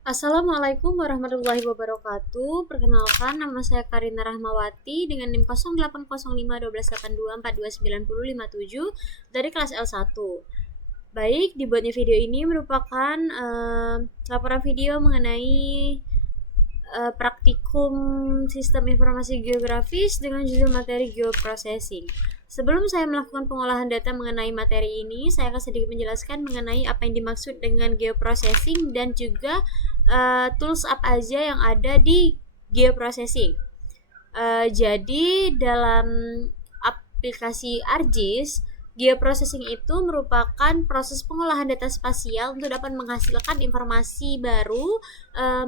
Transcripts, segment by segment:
Assalamualaikum warahmatullahi wabarakatuh. Perkenalkan, nama saya Karina Rahmawati dengan NIM 0805 1282 4290 57 dari kelas L1. Baik, dibuatnya video ini merupakan laporan video mengenai praktikum sistem informasi geografis dengan judul materi geoprocessing. Sebelum saya melakukan pengolahan data mengenai materi ini, saya akan sedikit menjelaskan mengenai apa yang dimaksud dengan geoprocessing dan juga tools apa aja yang ada di geoprocessing. Jadi dalam aplikasi ArcGIS, geoprocessing itu merupakan proses pengolahan data spasial untuk dapat menghasilkan informasi baru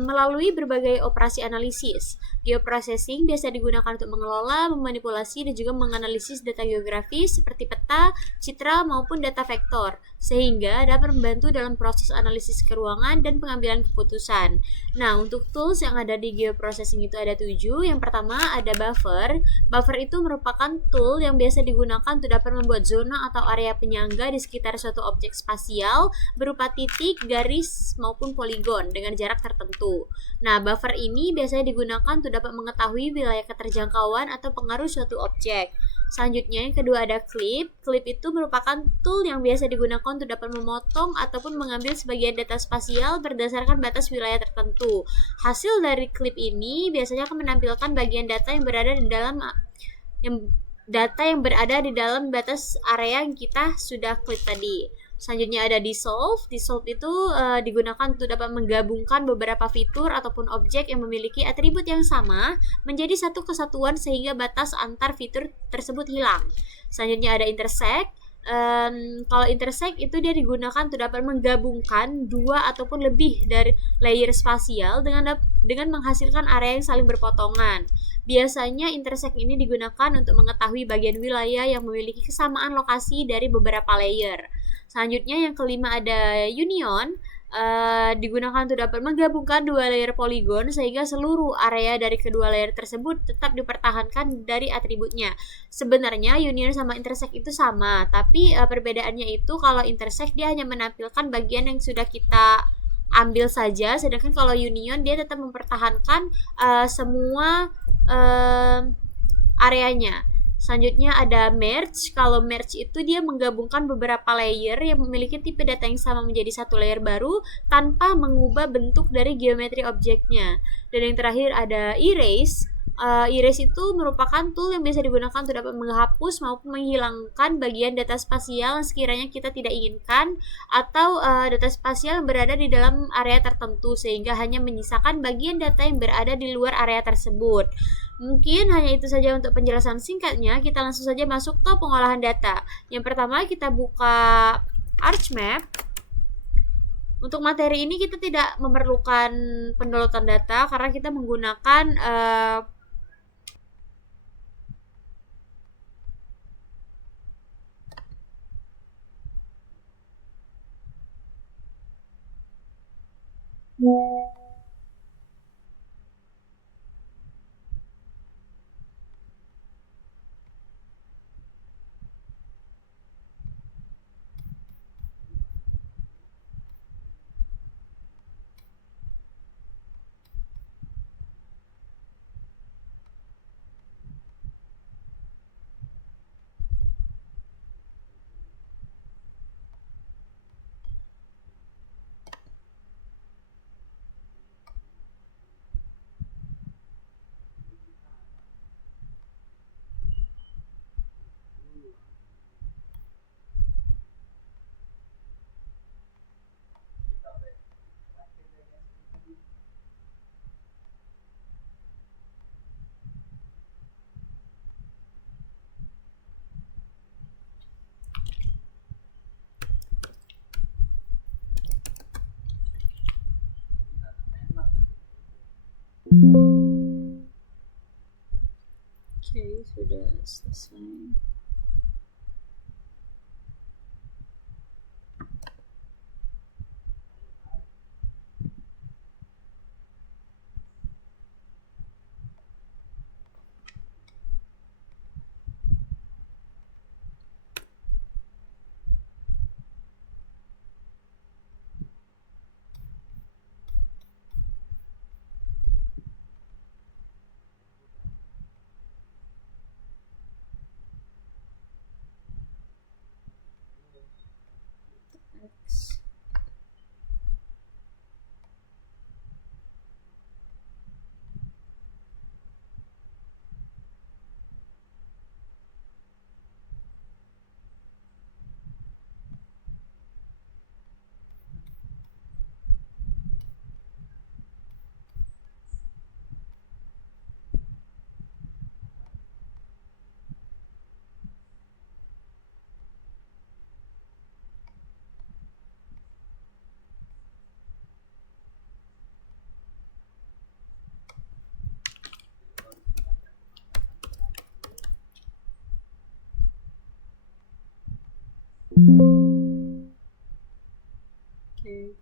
melalui berbagai operasi analisis. Geoprocessing biasa digunakan untuk mengelola, memanipulasi, dan juga menganalisis data geografis seperti peta, citra, maupun data vektor, sehingga dapat membantu dalam proses analisis keruangan dan pengambilan keputusan. Nah, untuk tools yang ada di geoprocessing itu ada 7. Yang pertama ada buffer. Buffer itu merupakan tool yang biasa digunakan untuk dapat membuat zona atau area penyangga di sekitar suatu objek spasial berupa titik, garis, maupun poligon dengan jarak tertentu. Nah, buffer ini biasanya digunakan untuk dapat mengetahui wilayah keterjangkauan atau pengaruh suatu objek. Selanjutnya yang kedua ada clip. Clip itu merupakan tool yang biasa digunakan untuk dapat memotong ataupun mengambil sebagian data spasial berdasarkan batas wilayah tertentu. Hasil dari clip ini biasanya akan menampilkan bagian data yang berada di dalam batas area yang kita sudah klik tadi. Selanjutnya ada dissolve. Dissolve itu digunakan untuk dapat menggabungkan beberapa fitur ataupun objek yang memiliki atribut yang sama menjadi satu kesatuan sehingga batas antar fitur tersebut hilang. Selanjutnya ada intersect. Kalau intersect itu dia digunakan untuk dapat menggabungkan dua ataupun lebih dari layer spasial dengan menghasilkan area yang saling berpotongan. Biasanya intersect ini digunakan untuk mengetahui bagian wilayah yang memiliki kesamaan lokasi dari beberapa layer. Selanjutnya yang kelima ada union. Digunakan untuk dapat menggabungkan dua layer poligon sehingga seluruh area dari kedua layer tersebut tetap dipertahankan dari atributnya. Sebenarnya union sama intersect itu sama, tapi perbedaannya itu kalau intersect dia hanya menampilkan bagian yang sudah kita ambil saja, sedangkan kalau union dia tetap mempertahankan semua areanya. Selanjutnya ada merge. Kalau merge itu dia menggabungkan beberapa layer yang memiliki tipe data yang sama menjadi satu layer baru tanpa mengubah bentuk dari geometri objeknya. Dan yang terakhir ada erase. Erase itu merupakan tool yang biasa digunakan untuk dapat menghapus maupun menghilangkan bagian data spasial yang sekiranya kita tidak inginkan atau data spasial yang berada di dalam area tertentu sehingga hanya menyisakan bagian data yang berada di luar area tersebut. Mungkin hanya itu saja untuk penjelasan singkatnya. Kita langsung saja masuk ke pengolahan data. Yang pertama kita buka ArcMap. Untuk materi ini kita tidak memerlukan pendownloadan data karena kita menggunakan Oke, sudah selesai. X. Oke.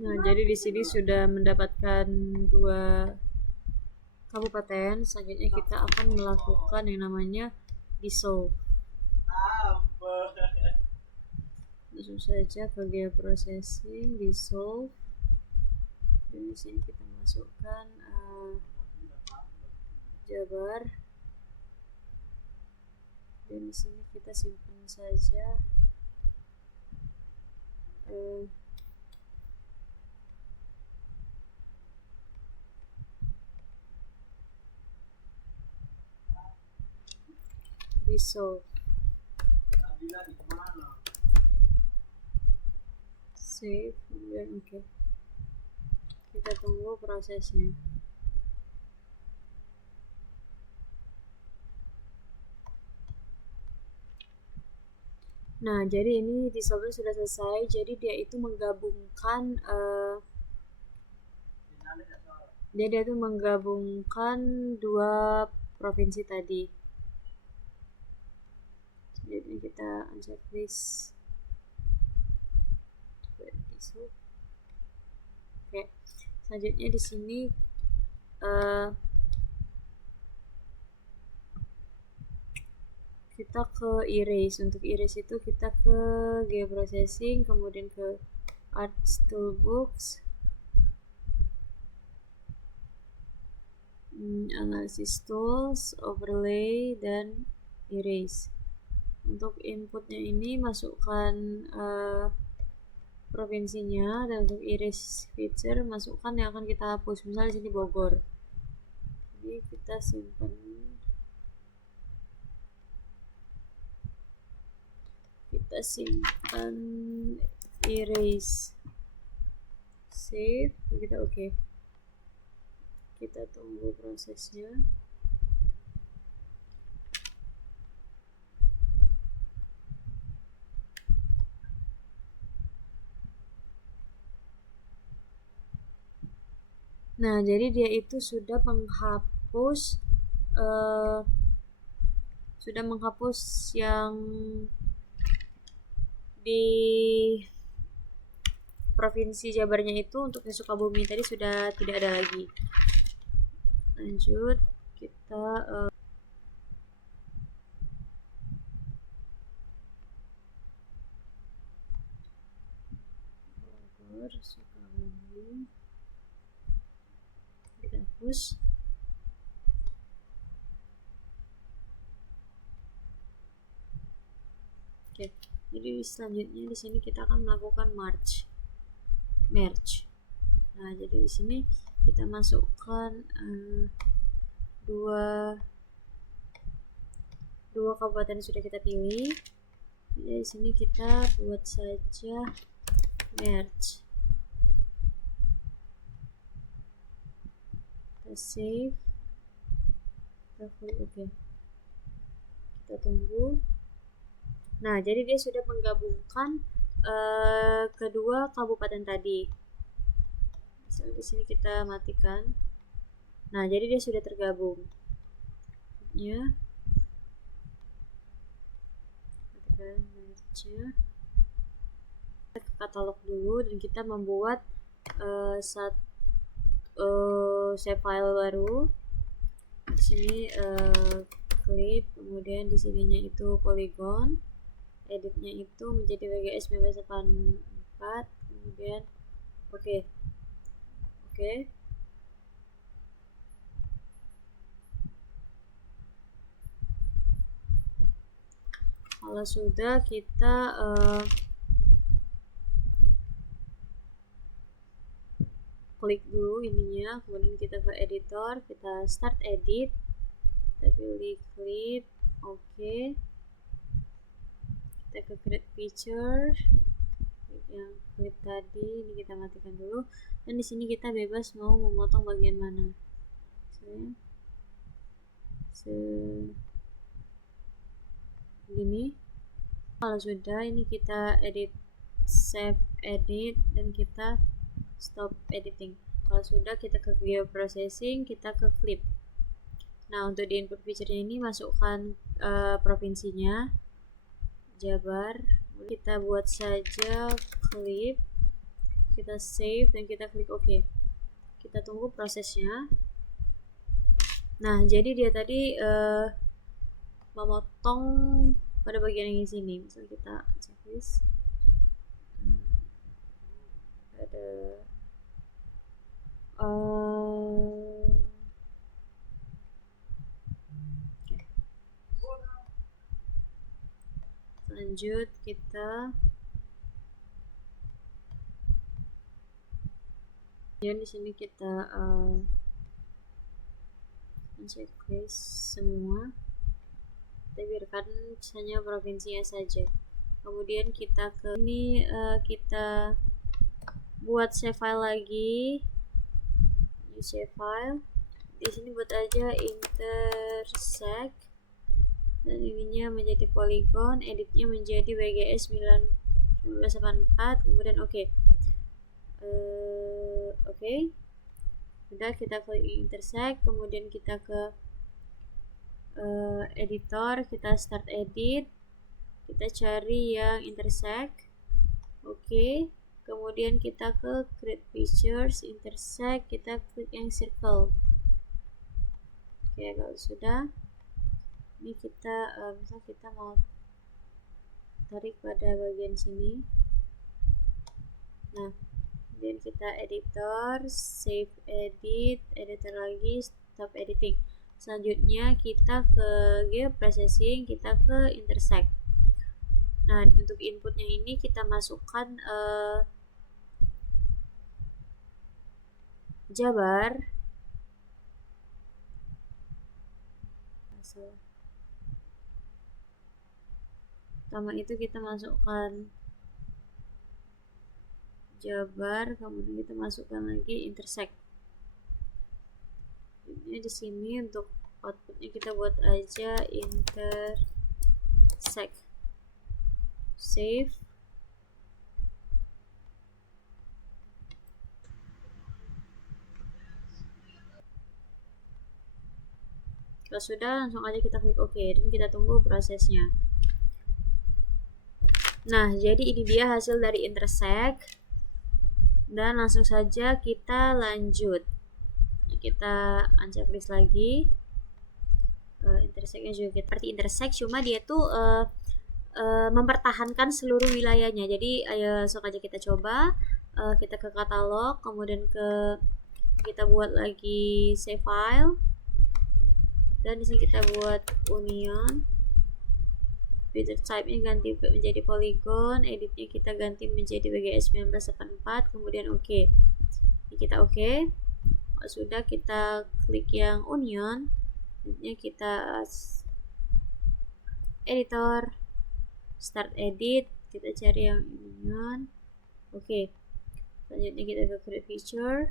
Nah, jadi di sini sudah mendapatkan 2 kabupaten. Selanjutnya kita akan melakukan yang namanya dissolve. Langsung saja ke geoprocessing, dissolve. Dan di sini kita masukkan Jabar. Dan di sini kita simpan saja dissolve. Save, kemudian oke. Kita tunggu prosesnya. Nah, jadi ini dissolve sudah selesai. Jadi dia itu menggabungkan dia itu menggabungkan 2 provinsi tadi. Jadi kita uncheck this. Oke. Selanjutnya di sini kita ke erase. Untuk erase itu kita ke geoprocessing, kemudian ke arts toolbox, analysis tools, overlay, dan erase. Untuk inputnya ini masukkan provinsinya, dan untuk erase feature masukkan yang akan kita hapus. Misalnya di sini Bogor. Jadi kita simpan. Erase, save, kita oke. Kita tunggu prosesnya. Nah, jadi dia itu sudah menghapus yang di provinsi Jabarnya itu. Untuk yang Sukabumi tadi sudah tidak ada lagi. Lanjut, kita Bogor, Sukabumi, bagus. Oke, jadi selanjutnya di sini kita akan melakukan merge. Nah, jadi di sini kita masukkan dua kabupaten yang sudah kita pilih. Jadi di sini kita buat saja merge. Kita save, kita klik OK. Kita tunggu. Nah, jadi dia sudah menggabungkan kedua kabupaten tadi. Misalnya di sini kita matikan. Nah, jadi dia sudah tergabung. Ya. Matikan merge-nya. Kita ke katalog dulu dan kita membuat save file baru. Di sini clip, kemudian di sininya itu polygon, editnya itu menjadi WGS 1984, kemudian oke. Kalau sudah, kita klik dulu ininya, kemudian kita ke editor, kita start edit, kita pilih clip, oke. Kita ke create feature, yang clip tadi ini kita matikan dulu, dan di sini kita bebas mau memotong bagian mana. Begini. Kalau sudah, ini kita edit, save edit, dan kita stop editing. Kalau sudah, kita ke geoprocessing, kita ke clip. Nah, untuk di input feature-nya ini masukkan provinsinya Jabar. Kita buat saja clip, kita save dan kita klik OK. Kita tunggu prosesnya. Nah, jadi dia tadi memotong pada bagian yang di sini. Misal kita checklist, ada lanjut, kita dan di sini kita checklist semua, kita biarkan hanya provinsinya saja. Kemudian kita ke ini, kita buat save file lagi, new save file. Di sini buat aja intersect, dan ininya menjadi polygon, editnya menjadi WGS 1984, kemudian oke. Sudah, kita klik intersect, kemudian kita ke editor, kita start edit, kita cari yang intersect, oke. Kemudian kita ke create features, intersect, kita klik yang circle. Oke, kalau sudah, ini kita misal kita mau tarik pada bagian sini. Nah, kemudian kita editor, save edit, editor lagi, stop editing. Selanjutnya kita ke geoprocessing, kita ke intersect. Nah, untuk inputnya ini kita masukkan Jabar. Pertama itu kita masukkan Jabar, kemudian kita masukkan lagi intersect. Ini di sini untuk outputnya kita buat aja intersect, save. Kalau sudah, langsung aja kita klik OK dan kita tunggu prosesnya. Nah, jadi ini dia hasil dari intersect, dan langsung saja kita lanjut. Kita unchecklist lagi. Intersectnya juga kita seperti intersect, cuma dia tuh mempertahankan seluruh wilayahnya. Jadi ayo langsung aja kita coba. Kita ke katalog, kemudian ke kita buat lagi save file, dan di sini kita buat union. Feature type-nya ganti menjadi polygon, editnya kita ganti menjadi WGS 1984, kemudian oke. Kita oke. Sudah, kita klik yang union, editnya kita editor, start edit, kita cari yang union. Oke. Selanjutnya kita ke create feature,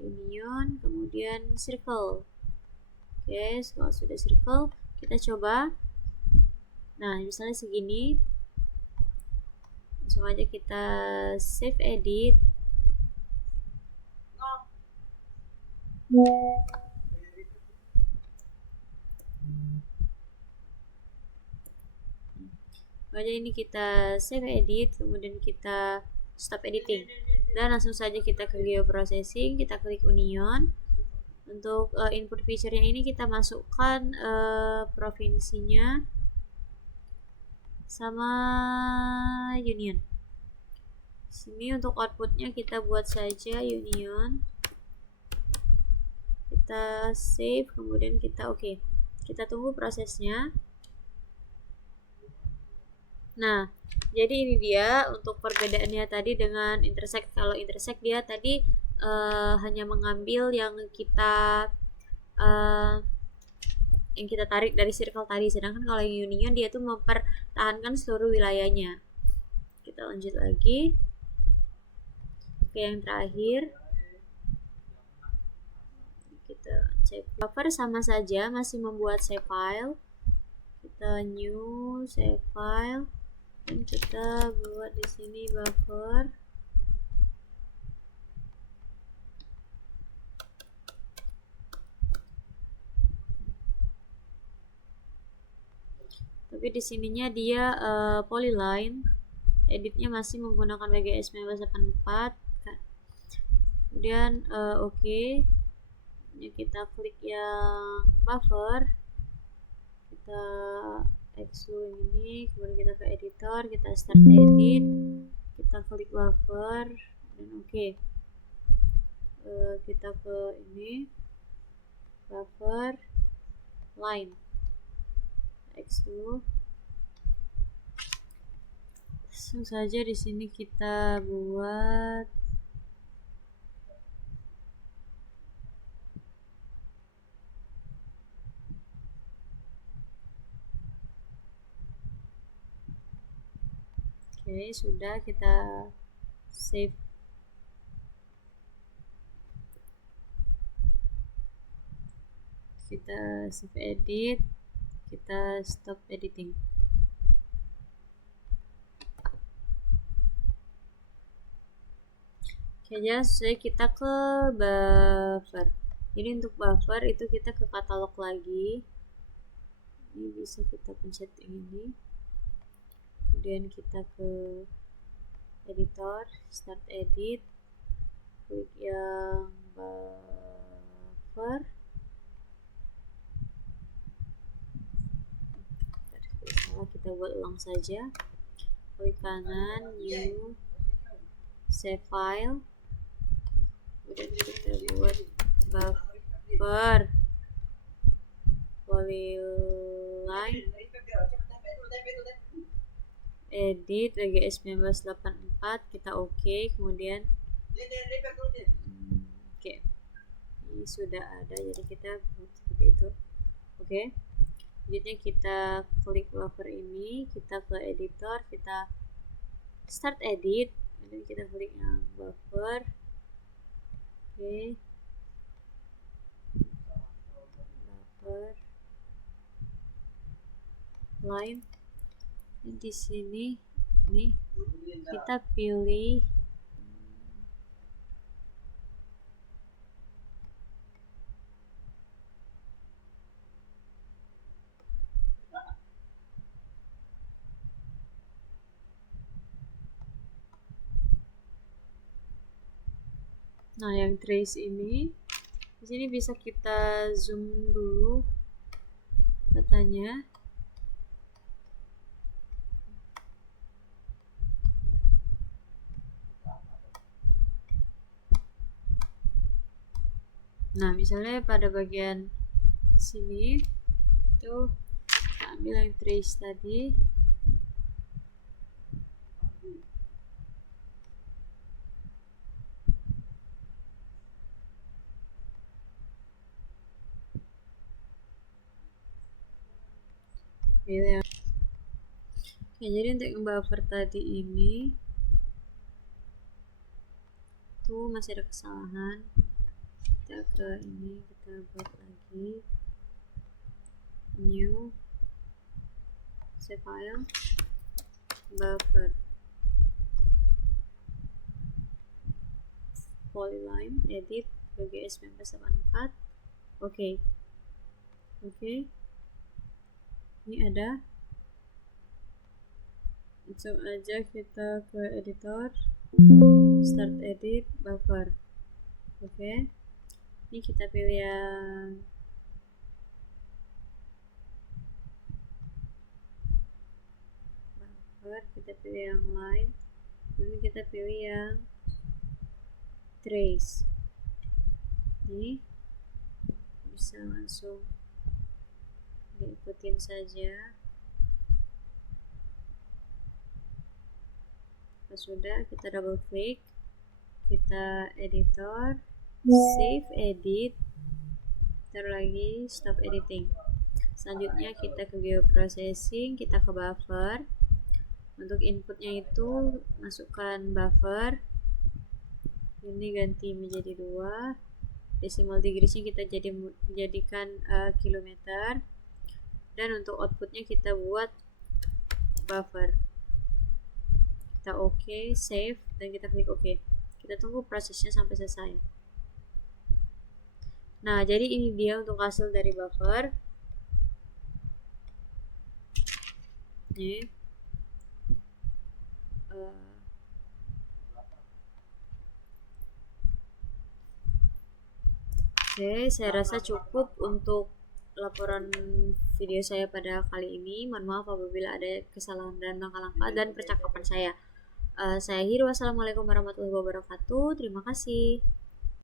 union, kemudian circle. Oke, kalau sudah circle, kita coba. Nah, misalnya segini, langsung aja kita save edit. Aja ini kita save edit, kemudian kita stop editing, dan langsung saja kita ke geoprocessing, kita klik union. Untuk input feature-nya ini kita masukkan provinsinya sama union. Sini untuk outputnya kita buat saja union, kita save, kemudian kita oke. Kita tunggu prosesnya. Nah, jadi ini dia untuk perbedaannya tadi dengan intersect. Kalau intersect dia tadi hanya mengambil yang kita tarik dari circle tadi, sedangkan kalau yang union dia tuh mempertahankan seluruh wilayahnya. Kita lanjut lagi ke yang terakhir, kita cek buffer, sama saja masih membuat save file. Kita new save file, dan kita buat di sini buffer. Tapi di sininya dia polyline, editnya masih menggunakan WGS 1984. Kemudian oke. Ini kita klik yang buffer, kita exclude ini, kemudian kita ke editor, kita start edit, kita klik buffer, dan oke. Kita ke ini buffer line, X2. Langsung saja di sini kita buat oke, sudah, kita save. Kita save edit, kita stop editing. Oke, jadi kita ke buffer. Jadi untuk buffer itu kita ke katalog lagi. Ini bisa kita pencet ini. Kemudian kita ke editor, start edit, klik yang buffer. Salah, kita buat ulang saja. Klik kanan, new, save file. Kemudian kita buat buffer polyline, edit WGS 1984, kita oke. Kemudian oke, ini sudah ada, jadi kita buat seperti itu. Oke, selanjutnya kita klik buffer ini, kita ke editor, kita start edit, kemudian kita klik yang buffer. Oke, buffer line, dan di sini nih kita pilih nah yang trace ini. Di sini bisa kita zoom dulu datanya. Nah, misalnya pada bagian sini tuh kita ambil yang trace tadi. Pilih. Oke, jadi untuk yang buffer tadi ini tuh masih ada kesalahan. Kita ke ini, kita buat lagi new save file buffer polyline edit bgs 1984. Oke, ini ada. Langsung aja kita ke editor, start edit buffer. Ini kita pilih yang buffer, kita pilih yang line, ini kita pilih yang trace. Ini bisa langsung diikutin saja. Sudah, kita double klik, kita editor, save edit, terus lagi stop editing. Selanjutnya kita ke geoprocessing, kita ke buffer. Untuk inputnya itu masukkan buffer, ini ganti menjadi 2, decimal degreesnya kita jadikan kilometer, dan untuk outputnya kita buat buffer. Kita oke, save, dan kita klik oke. Kita tunggu prosesnya sampai selesai. Nah, jadi ini dia untuk hasil dari buffer. Oke, saya rasa cukup untuk laporan video saya pada kali ini. Mohon maaf apabila ada kesalahan dan langkah-langkah dan percakapan saya. Saya Hiru, wassalamualaikum warahmatullahi wabarakatuh. Terima kasih.